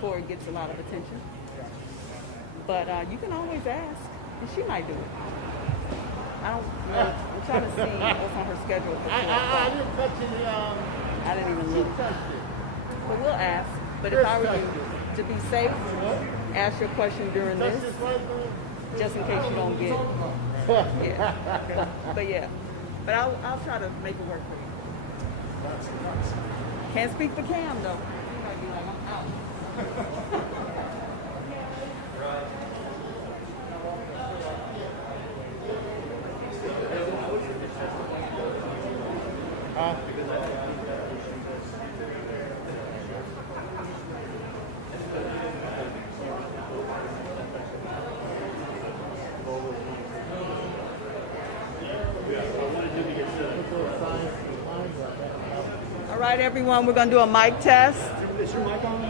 before it gets a lot of attention. But you can always ask, and she might do it. I don't know. I'm trying to see what's on her schedule. I didn't touch any. I didn't even look. But we'll ask. But if I were you, to be safe, ask your question during this, just in case you don't get it. Yeah. But yeah. But I'll try to make it work for you. Can't speak for Cam though. He might be like, I'm out. All right, everyone, we're going to do a mic test. Is your mic on?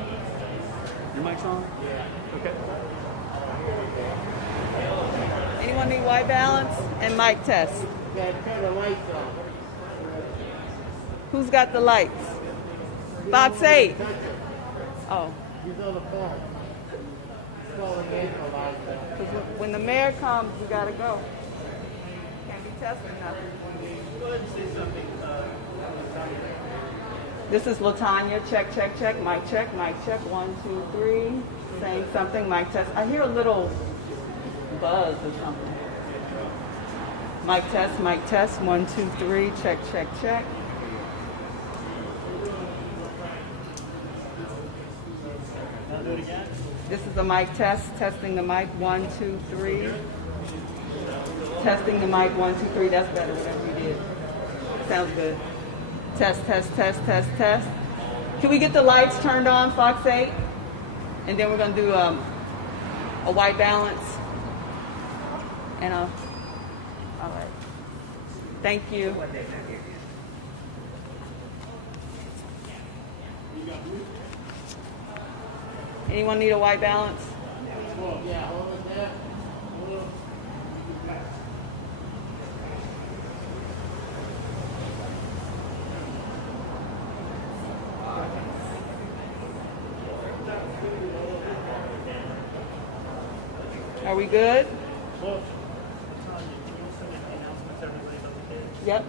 Your mic's on? Yeah. Okay. Anyone need white balance? And mic test. Yeah, turn the lights on. Who's got the lights? Box 8. Oh. He's on the phone. Because when the mayor comes, we got to go. Can't be testing nothing. Go ahead and say something. This is LaToya. Check, check, check. Mic check, mic check. 1, 2, 3. Saying something. Mic test. I hear a little buzz or something. Mic test, mic test. 1, 2, 3. Check, check, check. Now do it again. This is a mic test. Testing the mic. 1, 2, 3. Testing the mic. 1, 2, 3. That's better. Whatever you did. Sounds good. Test, test, test, test, test. Can we get the lights turned on, Fox 8? And then we're going to do a white balance. And all right. Thank you. Anyone need a white balance? Yeah, hold it there. Are we good? Yep.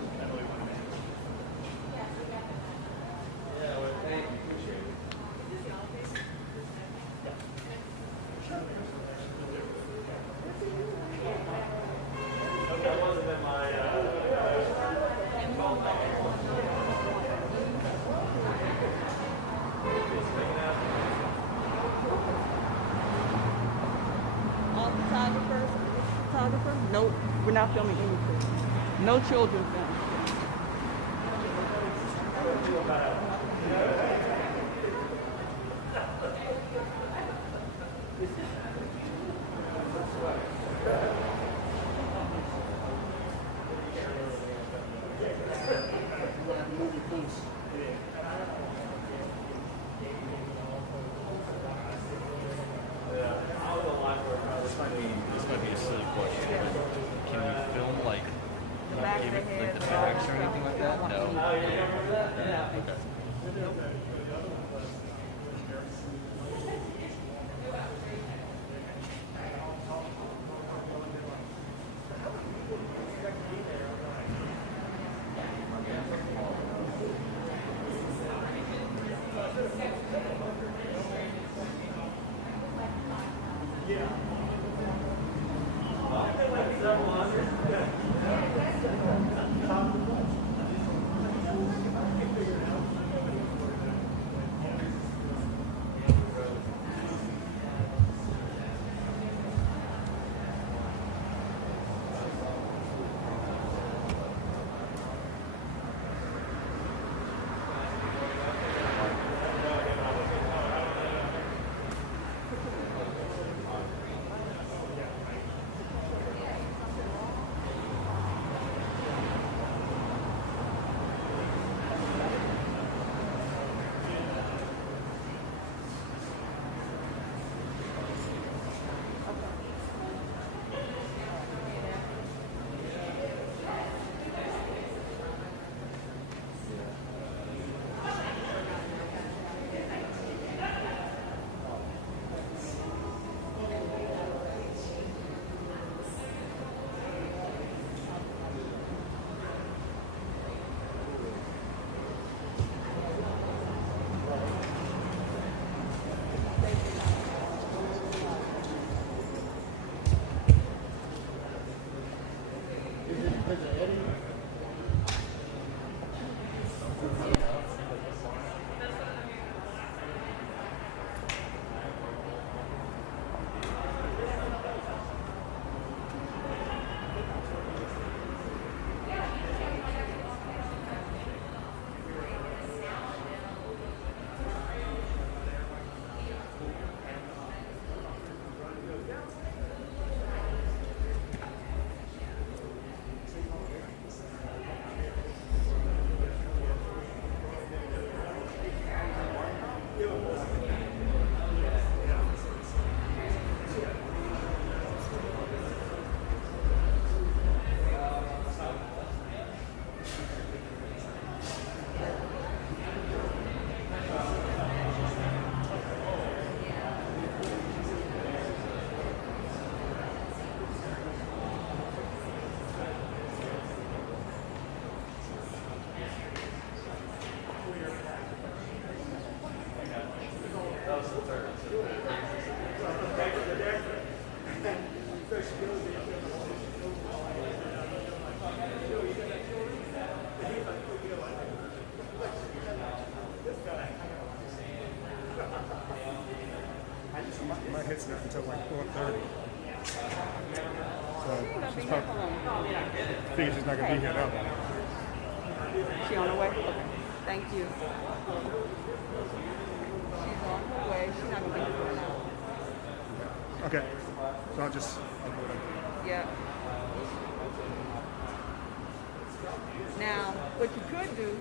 Photographer? Nope, we're not filming anything. No children film. This might be a silly question. Can you film like Back of the head, the backs or anything like that? No. Okay. My hit's not until like 4:30. So She's not she's being here for probably long. figures she's not gonna be here that long. She on her way? Okay. Thank you. She's on her way. She's not gonna be here for an hour. Okay. So I'll go like Yeah. Now, what you could do,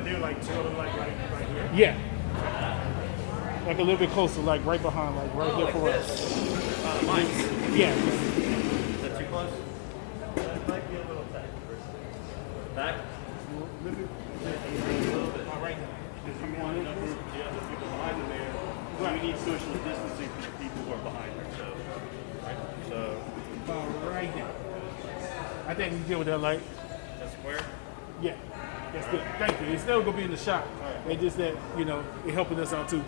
idea, like sort of like right here. Yeah. Like a little bit closer, like right behind, like right here for us. Mine. Yeah. Is that too close? It might be a little tight. Back? Right now. Because you want enough room for the other people behind them there. We need social distancing for the people who are behind them. So Right now. I think we can deal with that light. That's square? Yeah. That's good. Thank you. It's still gonna be in the shop. It's just that, you know, it helping us out too.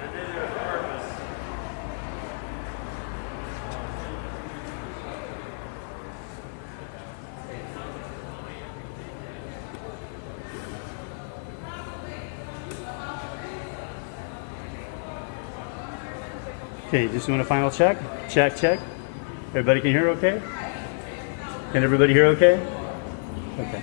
And then there's purpose. okay, just doing a final check. Check, check. Everybody can hear okay? Can everybody hear okay? Okay.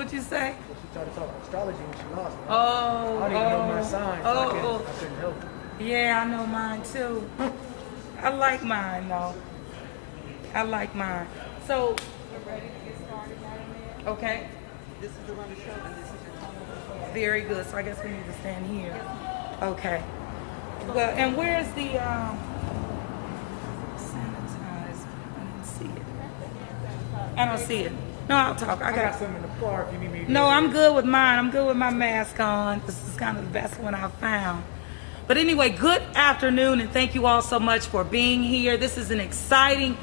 What'd you say? She tried to talk astrology and she lost. Oh, I don't even know my sign, so I oh. couldn't help it. Yeah, I know mine too. I like mine though. I like mine. So, we're ready to get started, Madam Mayor? Okay. This is the run show and this is your time. Very good. So I guess we need to stand here. Okay. Well, and where's the sanitizer? I didn't see it. I don't see it. No, I'll talk. I got some in the car if you need me to. No, I'm good with mine. I'm good with my mask on. This is kind of the best one I've found. But anyway, good afternoon, and thank you all so much for being here. This is an exciting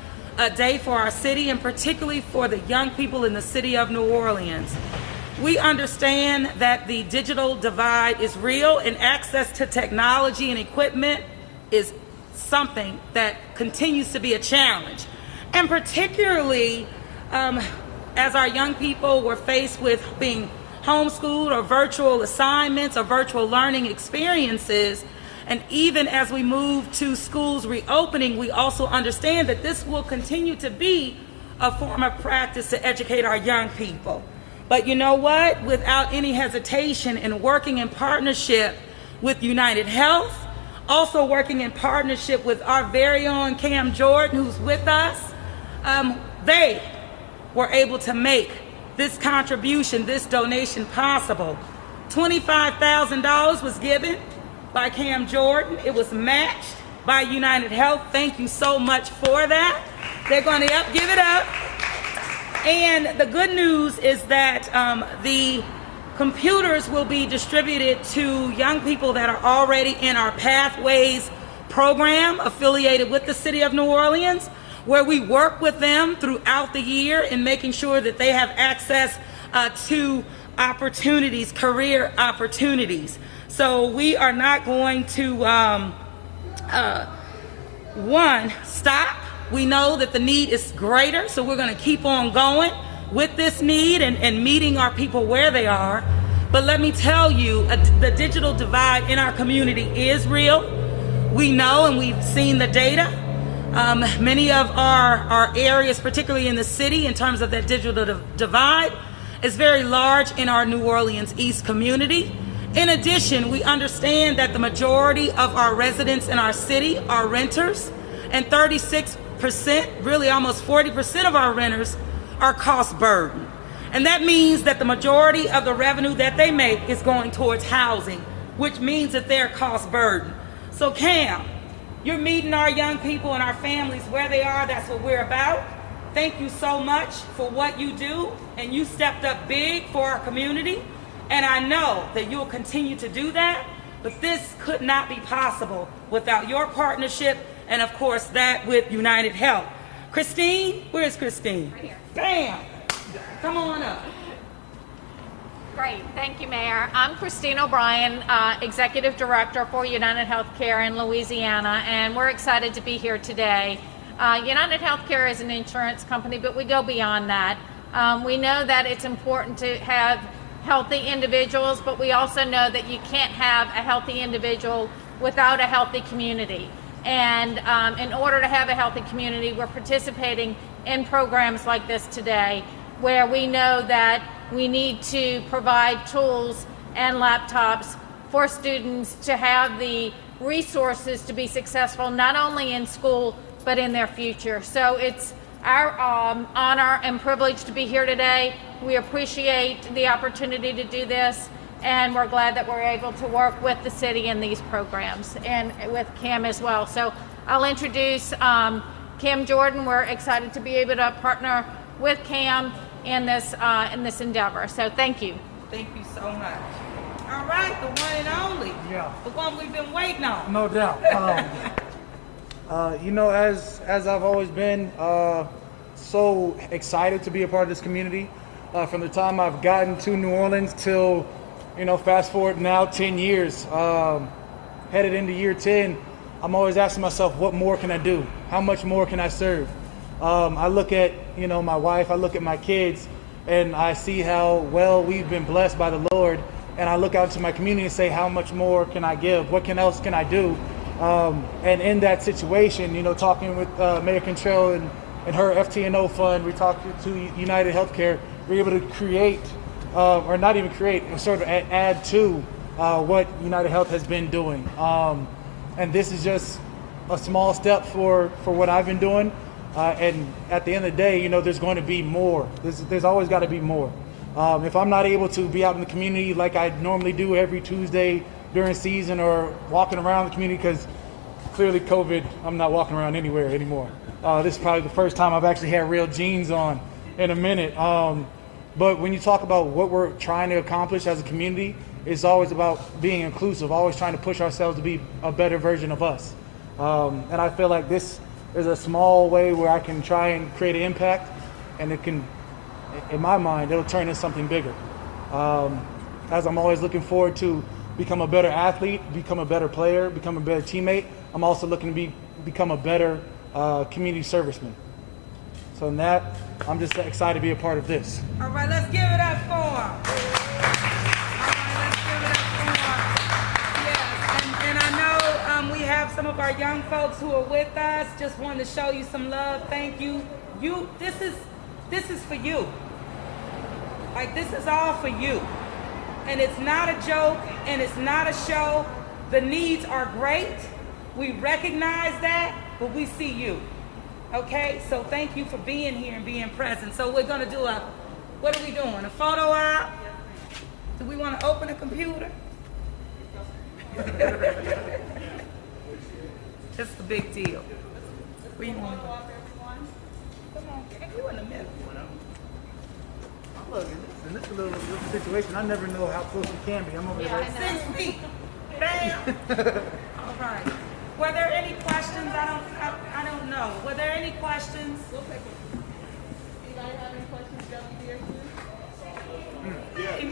day for our city, and particularly for the young people in the city of New Orleans. We understand that the digital divide is real, and access to technology and equipment is something that continues to be a challenge. And particularly, as our young people were faced with being homeschooled or virtual assignments or virtual learning experiences, and even as we move to schools reopening, we also understand that this will continue to be a form of practice to educate our young people. But you know what? Without any hesitation, and working in partnership with United Health, also working in partnership with our very own Cam Jordan, who's with us, they were able to make this contribution, this donation possible. $25,000 was given by Cam Jordan. It was matched by United Health. Thank you so much for that. They're going to give it up. And the good news is that the computers will be distributed to young people that are already in our Pathways program affiliated with the City of New Orleans, where we work with them throughout the year in making sure that they have access to opportunities, career opportunities. So we are not going to, stop. We know that the need is greater, so we're going to keep on going with this need and meeting our people where they are. But let me tell you, the digital divide in our community is real. We know and we've seen the data. Many of our areas, particularly in the city, in terms of that digital divide, is very large in our New Orleans East community. In addition, we understand that the majority of our residents in our city are renters, and 36%, really almost 40% of our renters are cost burden. And that means that the majority of the revenue that they make is going towards housing, which means that they're cost burden. So Cam, you're meeting our young people and our families where they are. That's what we're about. Thank you so much for what you do, and you stepped up big for our community, and I know that you'll continue to do that, but this could not be possible without your partnership and, of course, that with United Health. Christine, where's Christine? Right here. Bam! Come on up. Great, thank you, Mayor. I'm Christine O'Brien, Executive Director for United Healthcare in Louisiana, and we're excited to be here today. United Healthcare is an insurance company, but we go beyond that. We know that it's important to have healthy individuals, but we also know that you can't have a healthy individual without a healthy community. And in order to have a healthy community, we're participating in programs like this today, where we know that we need to provide tools and laptops for students to have the resources to be successful, not only in school, but in their future. So it's our honor and privilege to be here today. We appreciate the opportunity to do this, and we're glad that we're able to work with the city in these programs and with Cam as well. So I'll introduce Cam Jordan. We're excited to be able to partner with Cam in this endeavor. So thank you. Thank you so much. All right, the one and only. Yeah. The one we've been waiting on. No doubt. You know, as I've always been so excited to be a part of this community, from the time I've gotten to New Orleans till, you know, fast forward now 10 years, headed into year 10, I'm always asking myself, what more can I do? How much more can I serve? I look at, you know, my wife, I look at my kids, and I see how well we've been blessed by the Lord, and I look out to my community and say, how much more can I give? What else can I do? And in that situation, you know, talking with Mayor Cantrell and her FT&O fund, we talked to United Healthcare, we're able to create, or not even create, sort of add to what United Health has been doing. And this is just a small step for what I've been doing. And at the end of the day, you know, there's going to be more. There's always got to be more. If I'm not able to be out in the community like I normally do every Tuesday during season, or walking around the community, because clearly COVID, I'm not walking around anywhere anymore. This is probably the first time I've actually had real jeans on in a minute. But when you talk about what we're trying to accomplish as a community, it's always about being inclusive, always trying to push ourselves to be a better version of us. And I feel like this is a small way where I can try and create an impact, and it can, in my mind, it'll turn into something bigger. As I'm always looking forward to become a better athlete, become a better player, become a better teammate, I'm also looking to become a better community serviceman. So in that, I'm just excited to be a part of this. All right, let's give it up for him. All right, let's give it up for him. Yes, and I know we have some of our young folks who are with us. Just wanted to show you some love. Thank you. This is for you. Like, this is all for you. And it's not a joke, and it's not a show. The needs are great. We recognize that, but we see you. Okay, so thank you for being here and being present. So we're going to do a What are we doing? A photo op? Do we want to open a computer? It's a big deal. Where you want to go? Come on, you in the middle. Look, in this little situation, I never know how close you can be. I'm over there. 6 feet. Bam. All right. Were there any questions? I don't know. Were there any questions? Anybody have any questions down here? Yeah.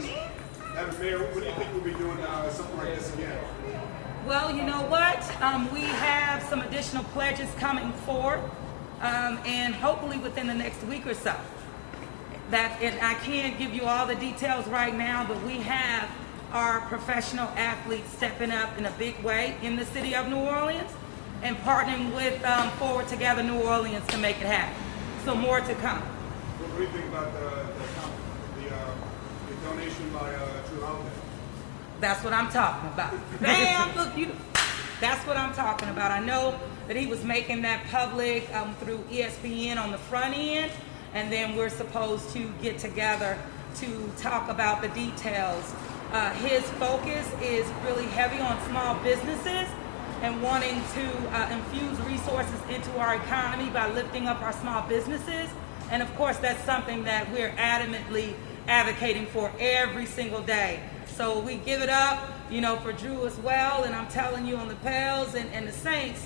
Madam Mayor, what do you think we'll be doing something like this again? Well, you know what? We have some additional pledges coming forward, and hopefully within the next week or so. And I can't give you all the details right now, but we have our professional athletes stepping up in a big way in the city of New Orleans and partnering with Forward Together New Orleans to make it happen. So more to come. What do you think about the donation by True Holiday? That's what I'm talking about. Bam! Look, that's what I'm talking about. I know that he was making that public through ESPN on the front end, and then we're supposed to get together to talk about the details. His focus is really heavy on small businesses and wanting to infuse resources into our economy by lifting up our small businesses. And of course, that's something that we're adamantly advocating for every single day. So we give it up, for Drew as well. And I'm telling you, on the Pels and the Saints,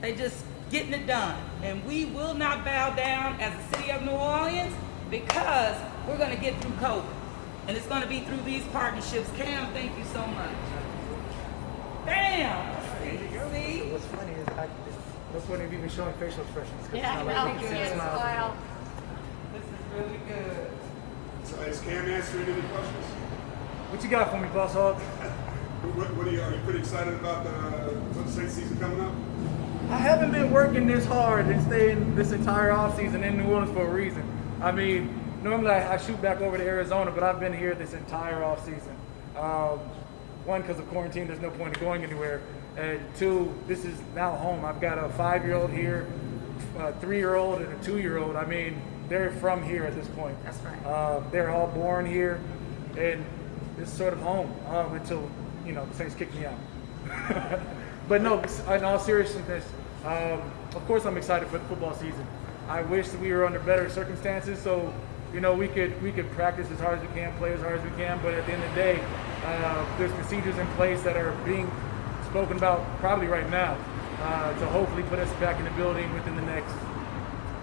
they just getting it done. And we will not bow down as the city of New Orleans because we're going to get through COVID. And it's going to be through these partnerships. Cam, thank you so much. Bam! See? What's funny is what's funny is even showing facial expressions. Yeah, I know. You can't smile. This is really good. So is Cam answering any questions? What you got for me, Boss Hog? Are you pretty excited about the Saints season coming up? I haven't been working this hard and staying this entire offseason in New Orleans for a reason. I mean, normally I shoot back over to Arizona, but I've been here this entire offseason. One, because of quarantine, there's no point in going anywhere. And two, this is now home. I've got a 5-year-old here, a 3-year-old, and a 2-year-old. I mean, they're from here at this point. That's right. They're all born here, and it's sort of home until, the Saints kick me out. But no, in all seriousness, of course I'm excited for the football season. I wish that we were under better circumstances, so we could practice as hard as we can, play as hard as we can. But at the end of the day, there's procedures in place that are being spoken about probably right now to hopefully put us back in the building within the next,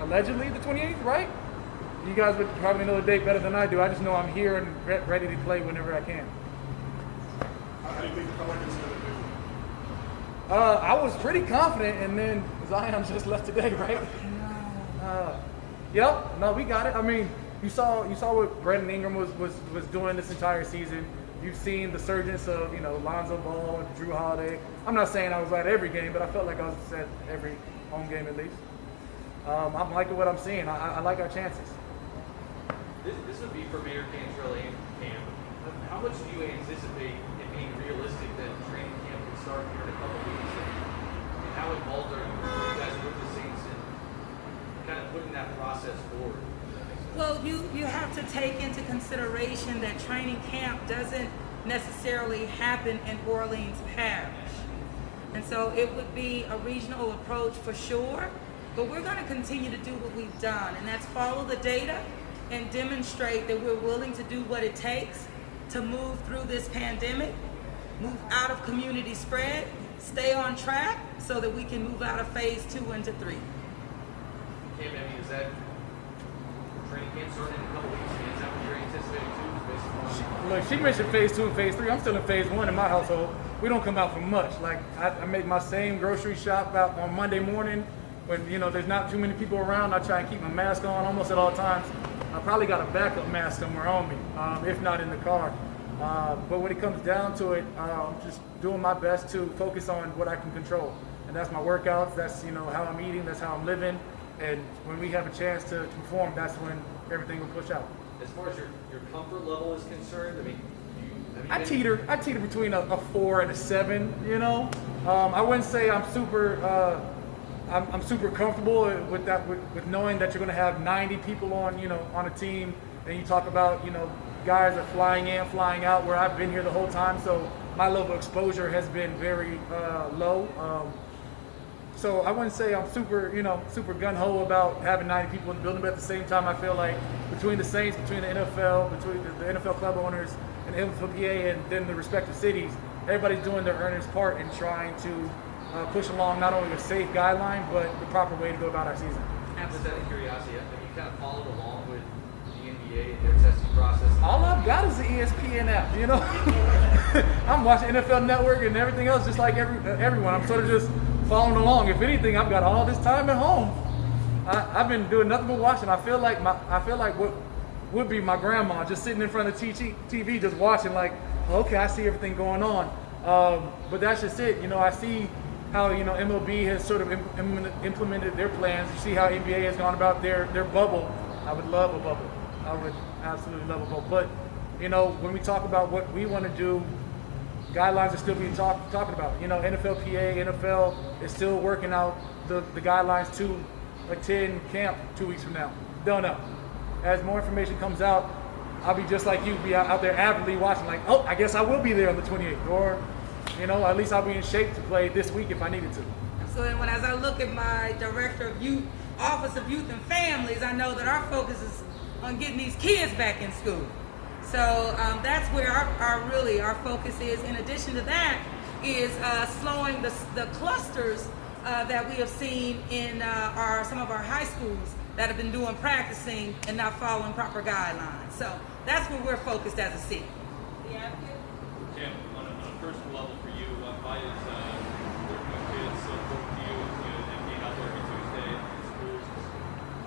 allegedly the 28th, right? You guys would probably know the date better than I do. I just know I'm here and ready to play whenever I can. How do you think the Pelicans going to do? I was pretty confident, and then Zion just left today, right? Yep. No, we got it. I mean, you saw what Brandon Ingram was doing this entire season. You've seen the surgence of Lonzo Ball and Drew Holiday. I'm not saying I was at every game, but I felt like I was at every home game at least. I'm liking what I'm seeing. I like our chances. This would be for Mayor Cantrell and Cam. How much do you anticipate it being realistic that training camp can start here in a couple weeks? And how involved are you guys with the Saints in kind of putting that process forward? Well, you have to take into consideration that training camp doesn't necessarily happen in Orleans Parish. And so it would be a regional approach for sure, but we're going to continue to do what we've done, and that's follow the data and demonstrate that we're willing to do what it takes to move through this pandemic, move out of community spread, stay on track so that we can move out of phase 2 into 3. Cam, I mean, is that training camp starting in a couple weeks? Is that what you're anticipating too? Based on Look, she mentioned phase 2 and phase 3. I'm still in phase 1 in my household. We don't come out for much. Like, I make my same grocery shop out on Monday morning when, there's not too many people around. I try and keep my mask on almost at all times. I probably got a backup mask somewhere on me, if not in the car. But when it comes down to it, I'm just doing my best to focus on what I can control. And that's my workouts, that's how I'm eating, that's how I'm living. And when we have a chance to perform, that's when everything will push out. as far as your comfort level is concerned, I mean, I teeter between a 4 and a 7. I wouldn't say I'm super. I'm super comfortable with that, with knowing that you're going to have 90 people on a team, and you talk about, you know, guys are flying in, flying out, where I've been here the whole time, so my level of exposure has been very low. So I wouldn't say I'm super, you know, super gung-ho about having 90 people in the building, but at the same time, I feel like between the Saints, between the NFL, between the NFL club owners and the NFLPA and then the respective cities, everybody's doing their earnest part in trying to push along not only a safe guideline, but the proper way to go about our season. Just out of curiosity, have you kind of followed along with the NBA and their testing process? All I've got is the ESPN app, you know? I'm watching NFL Network and everything else just like everyone. I'm sort of just following along. If anything, I've got all this time at home. I've been doing nothing but watching. I feel like what would be my grandma just sitting in front of the TV just watching like, okay, I see everything going on. But that's just it. You know, I see how, you know, MLB has sort of implemented their plans. You see how NBA has gone about their bubble. I would love a bubble. I would absolutely love a bubble. But, you know, when we talk about what we want to do, guidelines are still being talked about. You know, NFLPA, NFL is still working out the guidelines to attend camp 2 weeks from now. Don't know. As more information comes out, I'll be just like you, be out there avidly watching like, oh, I guess I will be there on the 28th. Or, you know, at least I'll be in shape to play this week if I needed to. So then as I look at my Director of Youth, Office of Youth and Families, I know that our focus is on getting these kids back in school. So that's where our focus is. In addition to that is slowing the clusters that we have seen in some of our high schools that have been doing practicing and not following proper guidelines. So that's where we're focused as a city. Tim, on a personal level for you, why is working with kids so important to you, and being out there every Tuesday in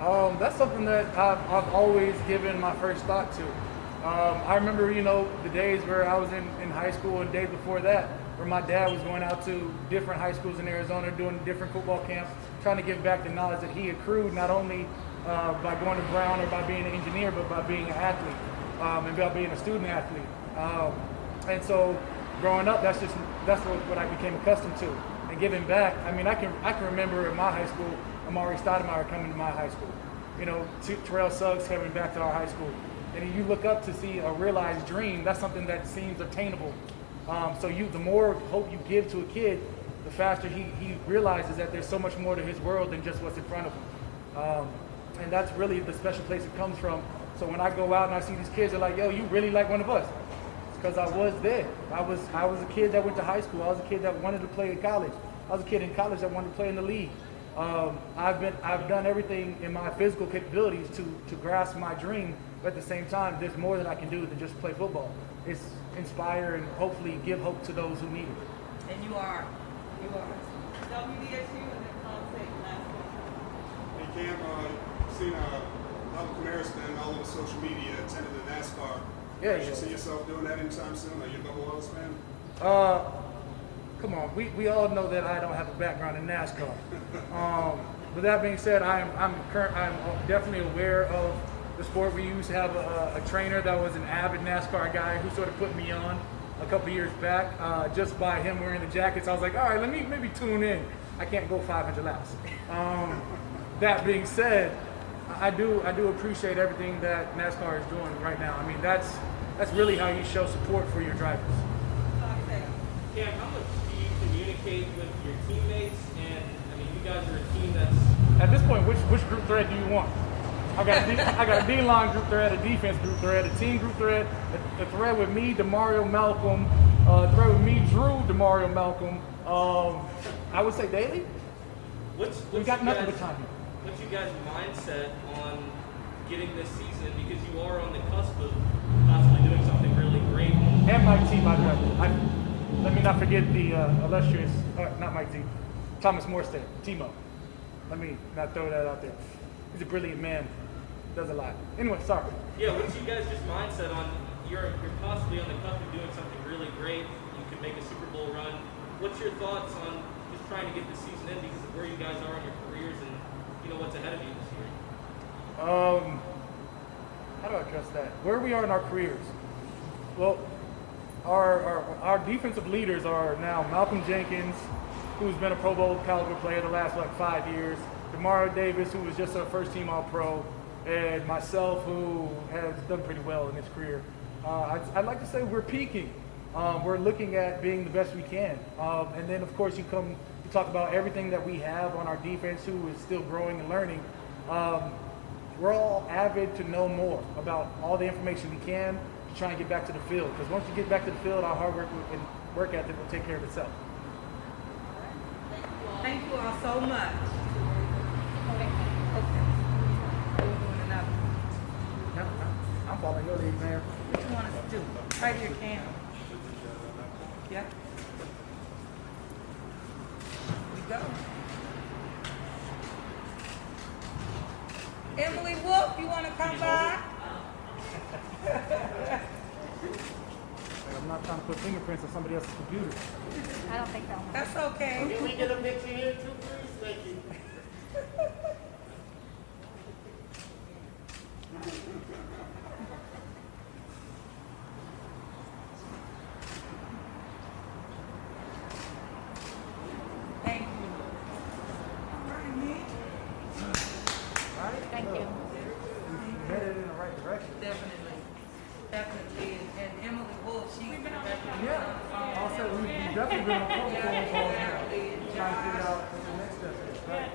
schools? That's something that I've always given my first thought to. I remember, you know, the days where I was in high school and days before that, where my dad was going out to different high schools in Arizona, doing different football camps, trying to give back the knowledge that he accrued, not only by going to Brown or by being an engineer, but by being an athlete and by being a student athlete. And so growing up, that's what I became accustomed to. And giving back, I mean, I can remember in my high school, Amari Stoudemire coming to my high school. You know, Terrell Suggs coming back to our high school. And you look up to see a realized dream, that's something that seems attainable. So the more hope you give to a kid, the faster he realizes that there's so much more to his world than just what's in front of him. And that's really the special place it comes from. So when I go out and I see these kids, they're like, yo, you really like one of us. It's because I was there. I was a kid that went to high school. I was a kid that wanted to play in college. I was a kid in college that wanted to play in the league. I've done everything in my physical capabilities to grasp my dream, but at the same time, there's more that I can do than just play football. It's inspire and hopefully give hope to those who need it. And you are. WDSU and then Contact last question. Hey Cam, seen Malcolm Harrison all over social media attending the NASCAR. Yeah, You see yourself doing that anytime soon? Are you a Bubba Wallace fan? Come on, we all know that I don't have a background in NASCAR. With that being said, I'm definitely aware of the sport. We used to have a trainer that was an avid NASCAR guy who sort of put me on a couple years back. Just by him wearing the jackets, I was like, all right, let me maybe tune in. I can't go 500 laps. That being said, I do appreciate everything that NASCAR is doing right now. I mean, that's really how you show support for your drivers. Cam, how much do you communicate with your teammates? And I mean, you guys are a team that's At this point, which group thread do you want? I got a D-line group thread, a defense group thread, a team group thread, a thread with me, Demario Malcolm, a thread with me, Drew, Demario Malcolm. I would say daily. We got nothing but time. What's you guys' mindset on getting this season, because you are on the cusp of possibly doing something really great? And Mike T, by the way. Let me not forget the illustrious, not Mike T, Thomas Morstead, Timo. Let me not throw that out there. He's a brilliant man, does a lot. Anyway, sorry. Yeah, what's you guys' just mindset on, you're possibly on the cusp of doing something really great, you could make a Super Bowl run. What's your thoughts on just trying to get the season in because of where you guys are in your careers and you know what's ahead of you this year? How do I address that? Where we are in our careers. Well, our defensive leaders are now Malcolm Jenkins, who's been a Pro Bowl caliber player the last 5 years. Demario Davis, who was just a first team All-Pro. and myself, who has done pretty well in his career. I'd like to say we're peaking. We're looking at being the best we can. And then, of course, you talk about everything that we have on our defense, who is still growing and learning. We're all avid to know more about all the information we can to try and get back to the field. Because once we get back to the field, our hard work and work ethic will take care of itself. Thank you all so much. Okay. We're doing another. I'm following your lead, Mayor. What you want us to do? Right here, Cam. Yeah. We go. Emily Wolf, you want to come by? I'm not trying to put fingerprints on somebody else's computer. I don't think they'll. That's okay. Can we get a picture here too, please? Thank you. Thank you. Thank you. We're headed in the right direction. Definitely. Definitely. And Emily Wolf, she's been Yeah. Also, we've definitely been on phone calls now, trying to figure out what the next step is. Right?